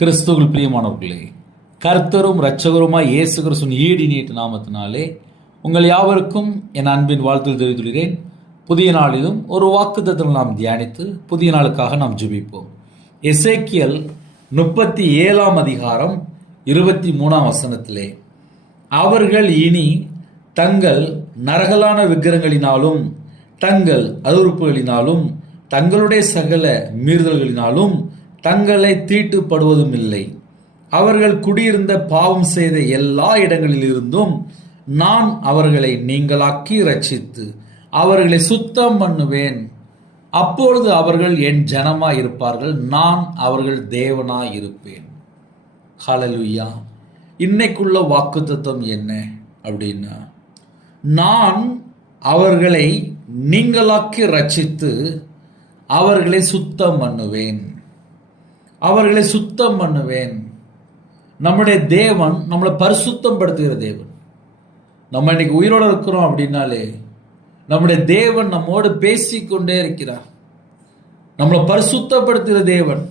கிறிஸ்துவுக்குள் பிரியமானவர்களே, கர்த்தரும் இரட்சகருமாய் இயேசு கிறிஸ்துவின் ஈடு நீட்டு நாமத்தினாலே உங்கள் யாவருக்கும் என் அன்பின் வாழ்த்துக்கள் தெரிவித்துள்ளேன். புதிய நாளிலும் ஒரு வாக்குத்தத்தம் நாம் தியானித்து புதிய நாளுக்காக நாம் ஜெபிப்போம். எசேக்கியல் 37 அதிகாரம் 23 வசனத்திலே, அவர்கள் இனி தங்கள் நரகலான விக்கிரகங்களினாலும் தங்கள் அருவருப்புகளினாலும் தங்களுடைய சகல மீறுதல்களினாலும் தங்களை தீட்டுப்படுவதும் இல்லை. அவர்கள் குடியிருந்த பாவம் செய்த எல்லா இடங்களிலிருந்தும் நான் அவர்களை நீங்களாக்கி ரட்சித்து அவர்களை சுத்தம் பண்ணுவேன். அப்பொழுது அவர்கள் என் ஜனமாய் இருப்பார்கள், நான் அவர்கள் தேவனாய் இருப்பேன். ஹல்லேலூயா. இன்னைக்குள்ள வாக்குத்தத்தம் என்ன அப்படின்னா, நான் அவர்களை நீங்களாக்கி ரட்சித்து அவர்களை சுத்தம் பண்ணுவேன். அவர்களை சுத்தம் பண்ணுவேன். நம்முடைய தேவன் நம்மளை பரிசுத்தம் படுத்துகிற தேவன். நம்ம இன்னைக்கு உயிரோடு இருக்கிறோம் அப்படின்னாலே நம்முடைய தேவன் நம்மோடு பேசிக்கொண்டே இருக்கிறார். நம்மளை பரிசுத்தப்படுத்துகிற தேவன்.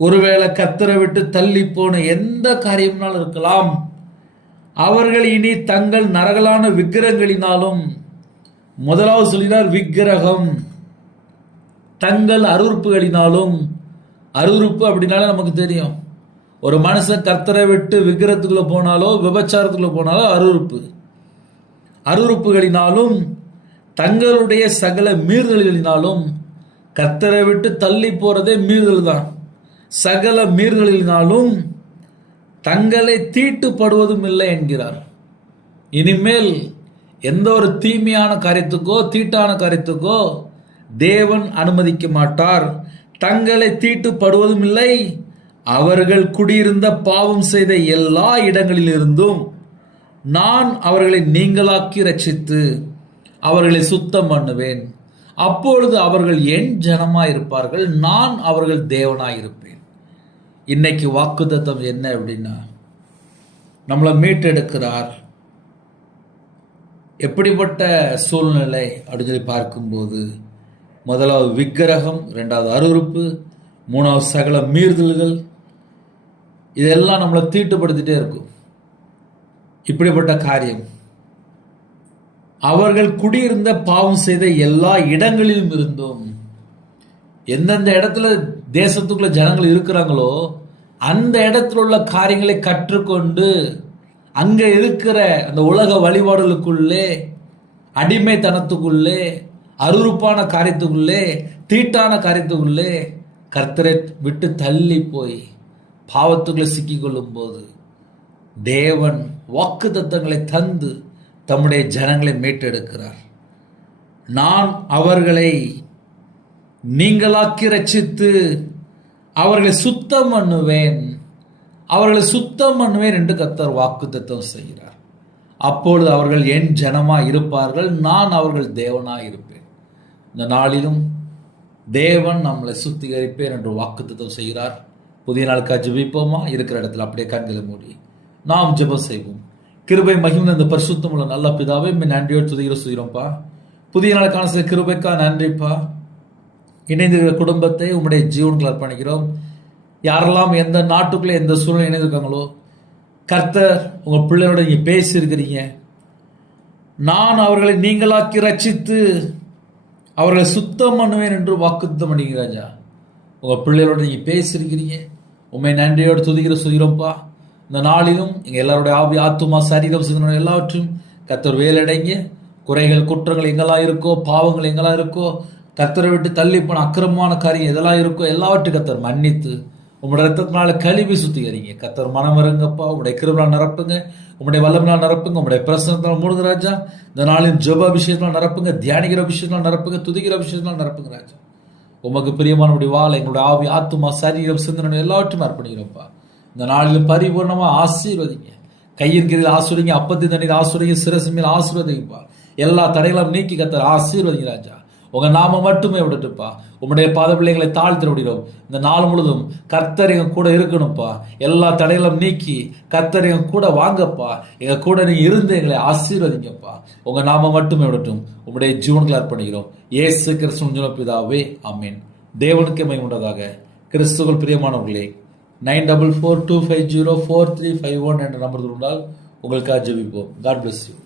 ஒருவேளை கர்த்தரை விட்டு தள்ளி போன எந்த காரியம்னாலும் இருக்கலாம், அவர்கள் இனி தங்கள் நரகலான விக்கிரகங்களினாலும், முதலாவது சொல்கிறார் விக்கிரகம், தங்கள் அருவருப்புகளினாலும். அருவருப்பு அப்படின்னாலே நமக்கு தெரியும், ஒரு மனுஷன் கர்த்தரை விட்டு விக்கிரகத்துக்குள்ள போனாலோ விபச்சாரத்துக்குள்ள போனாலோ அருவருப்பு. அருவருப்புகளினாலும் தங்களுடைய சகல மீறுதல்களினாலும், கர்த்தரை விட்டு தள்ளி போறதே மீறுதல் தான். சகல மீறுதலினாலும் தங்களை தீட்டுப்படுவதும் இல்லை என்கிறார். இனிமேல் எந்த ஒரு தீமையான காரியத்துக்கோ தீட்டான காரியத்துக்கோ தேவன் அனுமதிக்க மாட்டார். தங்களை தீட்டுப்படுவதும் இல்லை. அவர்கள் குடியிருந்த பாவம் செய்த எல்லா இடங்களிலிருந்தும் நான் அவர்களை நீங்களாக்கி ரட்சித்து அவர்களை சுத்தம் பண்ணுவேன். அப்பொழுது அவர்கள் என் ஜனமாய் இருப்பார்கள், நான் அவர்கள் தேவனாய் இருப்பேன். இன்னைக்கு வாக்குத்தத்தம் என்ன அப்படின்னா, நம்மளை மீட்டெடுக்கிறார். எப்படிப்பட்ட சூழ்நிலை அப்படின்னு சொல்லி பார்க்கும்போது, முதலாவது விக்கிரகம், இரண்டாவது அருவருப்பு, மூணாவது சகல மீறுதல்கள், இதெல்லாம் நம்மளை தீட்டுப்படுத்திட்டே இருக்கும். இப்படிப்பட்ட காரியம், அவர்கள் குடியிருந்த பாவம் செய்த எல்லா இடங்களிலும் இருந்தும், எந்தெந்த இடத்துல தேசத்துக்குள்ள ஜனங்கள் இருக்கிறாங்களோ அந்த இடத்துல உள்ள காரியங்களை கற்றுக்கொண்டு அங்க இருக்கிற அந்த உலக வழிபாடுகளுக்குள்ளே, அடிமைத்தனத்துக்குள்ளே, அருவருப்பான காரியத்துக்குள்ளே, தீட்டான காரியத்துக்குள்ளே கர்த்தரை விட்டு தள்ளி போய் பாவத்துக்குள்ளே சிக்கிக்கொள்ளும் போது தேவன் வாக்குத்தத்தங்களை தந்து தம்முடைய ஜனங்களை மீட்டெடுக்கிறார். நான் அவர்களை நீங்களாக்கி ரட்சித்து அவர்களை சுத்தம் பண்ணுவேன், அவர்களை சுத்தம் பண்ணுவேன் என்று கர்த்தர் வாக்குத்தத்தம் செய்கிறார். அப்பொழுது அவர்கள் என் ஜனமாய் இருப்பார்கள், நான் அவர்கள் தேவனாய் இருப்பேன். இந்த நாளிலும் தேவன் நம்மளை சுத்திகரிப்பேன் என்று வாக்குத்தத்தம் செய்கிறார். புதிய நாளுக்காக ஜெபிப்போமா? இருக்கிற இடத்துல அப்படியே கண்களை மூடி நாம் ஜெபம் செய்வோம். கிருபை மகிமை இந்த பரிசுத்தம் உள்ள நல்ல பிதாவே, நன்றியோடு துதிக்கிறோம்ப்பா. புதிய நாளுக்கான சில கிருபைக்கா நன்றிப்பா. இணைந்திருக்கிற குடும்பத்தை உங்களுடைய ஜீவன்கள் அர்ப்பணிக்கிறோம். யாரெல்லாம் எந்த நாட்டுக்குள்ளே எந்த சூழ்நிலை இணைந்திருக்காங்களோ, கர்த்தர் உங்க பிள்ளையோட நீங்க பேசியிருக்கிறீங்க. நான் அவர்களை நீங்களாக்கி ரட்சித்து அவர்களை சுத்தம் பண்ணுவேன் என்று வாக்குத்தம் பண்ணிங்க ராஜா. உங்க பிள்ளைகளோட நீங்க பேசியிருக்கிறீங்க. உண்மை நன்றியோடு துதிக்கிறோம்ப்பா. இந்த நாளிலும் எங்க எல்லாருடைய ஆவி, ஆத்துமா, சரீரம், சிந்தனை எல்லாவற்றையும் கர்த்தர் வேலடைங்க. குறைகள், குற்றங்கள் எங்கெல்லாம் இருக்கோ, பாவங்கள் எங்கெல்லாம் இருக்கோ, கர்த்தரை விட்டு தள்ளி போன அக்கிரமமான காரியம் எதெல்லாம் இருக்கோ எல்லாவற்றையும் கர்த்தர் மன்னித்து உங்களுடைய ரத்தத்தினால கழுவி சுத்திகரிங்க. கர்த்தர் மனம் இருங்கப்பா. உங்களுடைய கிருபையால் நிரப்புங்க, உங்களுடைய வல்லமையால் நிரப்புங்க, உங்களுடைய பிரசனத்தால் மூடுங்க ராஜா. இந்த நாளின் ஜெப அபிஷேகத்தால் நிரப்புங்க, தியானிக்கிற அபிஷேகத்தால் நிரப்புங்க, துதிக்கிற அபிஷேகத்தால் நிரப்புங்க ராஜா. உமக்கு பிரியமானபடி வாழ எங்களுடைய ஆவி, ஆத்துமா, சரீரம், சிந்தனை எல்லாவற்றையும் அர்ப்பணிக்கிறோம்ப்பா. இந்த நாளிலும் பரிபூர்ணமா ஆசீர்வதிங்க. கையிருக்கிறதில் ஆசீர்வதிங்க, அப்பத்தின் தண்ணீர் ஆசீர்வதிங்க, சிரசு மேல் ஆசீர்வதிங்கப்பா. எல்லா தடைகளும் நீக்கி கர்த்தர் ஆசீர்வதிங்க ராஜா. உங்க நாம மட்டுமே விட்டுட்டுப்பா. உங்களுடைய பாத பிள்ளைகளை தாழ்த்தி விடுகிறோம். இந்த நாள் முழுதும் கர்த்தர் எங்க கூட இருக்கணும்ப்பா. எல்லா தடைகளும் நீக்கி கர்த்தர் எங்க கூட வாங்கப்பா. எங்க கூட நீங்க இருந்து எங்களை ஆசீர்வதிங்கப்பா. உங்க நாம மட்டுமே விடட்டும். உங்களுடைய ஜீவன்களை அர்ப்பணிக்கிறோம். இயேசு கிறிஸ்துவின் பிதாவே, ஆமென். தேவனுக்கு மகிமை உண்டாதாக. கிறிஸ்துவுக்குள் பிரியமானவர்களே, 944250435 என்ற நம்பர் இருந்தால் உங்களுக்காக ஜெபிப்போம். God bless you.